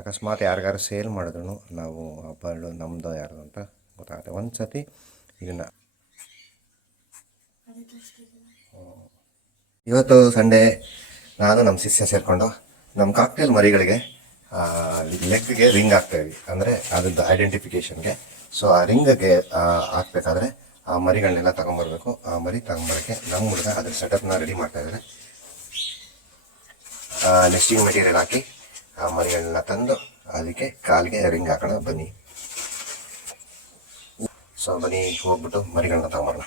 ಅಕಸ್ಮಾತ್ ಯಾರಿಗಾರು ಸೇಲ್ ಮಾಡಿದ್ರು ನಾವು ಆ ಬರ್ಡು ನಮ್ಮದು ಯಾರ್ದು ಅಂತ ಗೊತ್ತಾಗುತ್ತೆ. ಒಂದು ಸತಿ ಇದನ್ನು ಇವತ್ತು ಸಂಡೇ ನಾನು ನಮ್ಮ ಶಿಷ್ಯ ಸೇರಿಕೊಂಡು ನಮ್ಮ ಕಾಕ್ಟೇಲ್ ಮರಿಗಳಿಗೆ ಲೆಗ್ಗೆ ರಿಂಗ್ ಹಾಕ್ತಾಯಿದ್ವಿ, ಅಂದರೆ ಅದ್ರದ್ದು ಐಡೆಂಟಿಫಿಕೇಷನ್ಗೆ. ಸೊ ಆ ರಿಂಗ್ಗೆ ಹಾಕ್ಬೇಕಾದ್ರೆ ಆ ಮರಿಗಳನ್ನೆಲ್ಲ ತೊಗೊಂಬರ್ಬೇಕು. ಆ ಮರಿ ತೊಗೊಂಬರೋಕ್ಕೆ ನಮ್ಮ ಹುಡುಗ ಅದ್ರ ಸೆಟಪ್ನ ರೆಡಿ ಮಾಡ್ತಾಯಿದ್ದಾರೆ. ನೆಸ್ಟಿಂಗ್ ಮೆಟೀರಿಯಲ್ ಹಾಕಿ ಆ ಮರಿಗಳನ್ನ ತಂದು ಅದಕ್ಕೆ ಕಾಲಿಗೆ ರಿಂಗ್ ಹಾಕೋಣ ಬನ್ನಿ. ಸೊ ಬನ್ನಿ ಹೋಗ್ಬಿಟ್ಟು ಮರಿಗಳನ್ನ ತಗೊಂಬರೋಣ.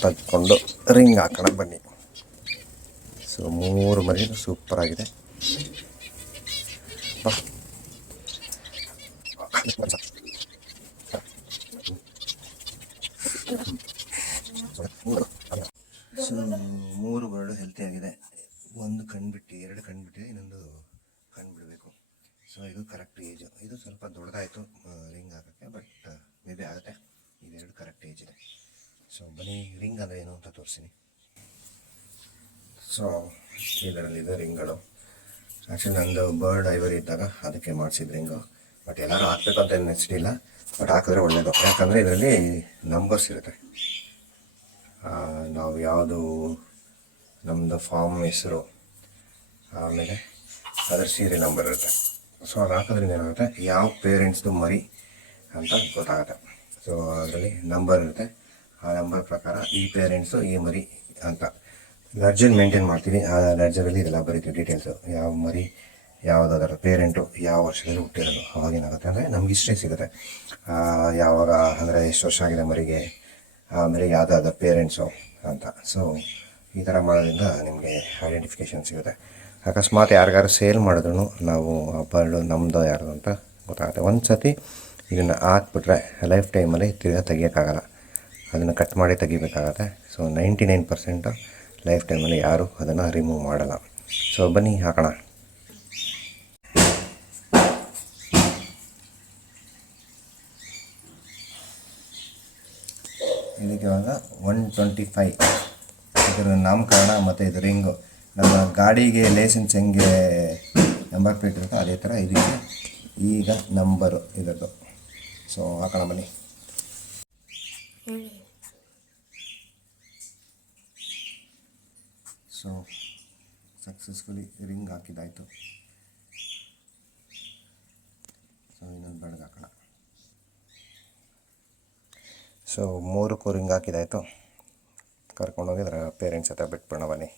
ತೆಗೆದುಕೊಂಡು ರಿಂಗ್ ಹಾಕೋಣ ಬನ್ನಿ. ಸೊ 3 ಮರಿ ಸೂಪರ್ ಆಗಿದೆ. ಸೊ 3 ಬರ್ಡು ಹೆಲ್ತಿ ಆಗಿದೆ. ಒಂದು ಕಣ್ಬಿಟ್ಟು 2 ಕಣ್ಬಿಟ್ಟಿದೆ, ಇನ್ನೊಂದು ಕಣ್ಬಿಡಬೇಕು. ಸೊ ಇದು ಕರೆಕ್ಟ್ ಏಜು. ಇದು ಸ್ವಲ್ಪ ದೊಡ್ಡದಾಯಿತು ರಿಂಗ್ ಹಾಕೋಕ್ಕೆ, ಬಟ್ ಮೇ ಬಿ ಆಗುತ್ತೆ. ಇದೆರಡು ಕರೆಕ್ಟ್ ಏಜ್ ಇದೆ. ಸೊ ಬನ್ನಿ ರಿಂಗ್ ಅಂದರೆ ಏನು ಅಂತ ತೋರಿಸ್ತೀನಿ. ಸೊ ಇದರಲ್ಲಿದೆ ರಿಂಗ್ಗಳು. ಆ್ಯಕ್ಚುಲಿ ನಂದು ಬರ್ಡ್ ಐವರಿ ಇದ್ದಾಗ ಅದಕ್ಕೆ ಮಾಡಿಸಿದ ರಿಂಗು. ಬಟ್ ಎಲ್ಲರೂ ಹಾಕ್ಬೇಕು ಅಂತ ಏನು ನೆಚ್ಚಿಲ್ಲ, ಬಟ್ ಹಾಕಿದ್ರೆ ಒಳ್ಳೆಯದು. ಯಾಕಂದರೆ ಇದರಲ್ಲಿ ನಂಬರ್ಸ್ ಇರುತ್ತೆ. ನಾವು ಯಾವುದು ನಮ್ಮದು ಫಾರ್ಮ್ ಹೆಸರು, ಆಮೇಲೆ ಅದರ ಸೀರಿಯಲ್ ನಂಬರ್ ಇರುತ್ತೆ. ಸೊ ಅದು ಹಾಕೋದ್ರಿಂದ ಏನಾಗುತ್ತೆ, ಯಾವ ಪೇರೆಂಟ್ಸ್ದು ಮರಿ ಅಂತ ಗೊತ್ತಾಗುತ್ತೆ. ಸೊ ಅದರಲ್ಲಿ ನಂಬರ್ ಇರುತ್ತೆ. ಆ ನಂಬರ್ ಪ್ರಕಾರ ಈ ಪೇರೆಂಟ್ಸು ಈ ಮರಿ ಅಂತ ಲೆಡ್ಜರ್ ಮೇಂಟೈನ್ ಮಾಡ್ತೀವಿ. ಆ ಲೆಡ್ಜರಲ್ಲಿ ಇದೆಲ್ಲ ಬರೀತೀವಿ ಡೀಟೇಲ್ಸು, ಯಾವ ಮರಿ ಯಾವುದಾದ್ರ ಪೇರೆಂಟು ಯಾವ ವರ್ಷದಲ್ಲಿ ಹುಟ್ಟಿರೋದು. ಅವಾಗೇನಾಗುತ್ತೆ ಅಂದರೆ ನಮ್ಗೆ ಹಿಸ್ಟ್ರಿ ಸಿಗುತ್ತೆ, ಯಾವಾಗ ಅಂದರೆ ಎಷ್ಟು ವರ್ಷ ಆಗಿದೆ ಮರಿಗೆ, ಆಮೇಲೆ ಯಾವುದಾದ ಪೇರೆಂಟ್ಸು ಅಂತ. ಸೊ ಈ ಥರ ಮಾಡೋದ್ರಿಂದ ನಿಮಗೆ ಐಡೆಂಟಿಫಿಕೇಷನ್ ಸಿಗುತ್ತೆ. ಅಕಸ್ಮಾತ್ ಯಾರಿಗಾರು ಸೇಲ್ ಮಾಡಿದ್ರು ನಾವು ಆ ಬರ್ಡು ನಮ್ಮದು ಯಾರ್ದು ಅಂತ ಗೊತ್ತಾಗುತ್ತೆ. ಒಂದು ಸತಿ ಇದನ್ನು ಹಾಕ್ಬಿಟ್ರೆ ಲೈಫ್ ಟೈಮಲ್ಲಿ ತಿರ್ಗಾ ತೆಗಿಯೋಕ್ಕಾಗಲ್ಲ, ಅದನ್ನು ಕಟ್ ಮಾಡಿ ತೆಗಿಬೇಕಾಗತ್ತೆ. ಸೊ 99% ಲೈಫ್ ಟೈಮಲ್ಲಿ ಯಾರೂ ಅದನ್ನು ರಿಮೂವ್ ಮಾಡಲ್ಲ. ಸೊ ಬನ್ನಿ ಹಾಕೋಣ. ಇದಕ್ಕೆ ಇವಾಗ 125 ಇದರ ನಾಮಕರಣ ಮತ್ತು ಇದು ರಿಂಗು. ನಮ್ಮ ಗಾಡಿಗೆ ಲೈಸೆನ್ಸ್ ಹೆಂಗೆ ನಂಬರ್ ಪ್ಲೇಟ್ ಇರುತ್ತೆ ಅದೇ ಥರ ಇದಕ್ಕೆ ಈಗ ನಂಬರು ಇದರದ್ದು. ಸೊ ಹಾಕೋಣ ಬನ್ನಿ. ಸೊ ಸಕ್ಸಸ್ಫುಲಿ ರಿಂಗ್ ಹಾಕಿದ್ದಾಯಿತು. ಸೊ ಇನ್ನೊಂದು ಬೆಳಗ್ಗೆ ಹಾಕೋಣ. ಸೊ 3 ರಿಂಗ್ ಹಾಕಿದ್ದಾಯಿತು. ಕರ್ಕೊಂಡೋಗಿದ್ರೆ ಪೇರೆಂಟ್ಸ್ ಹತ್ರ ಬಿಟ್ಬಿಡೋಣ ಬನ್ನಿ.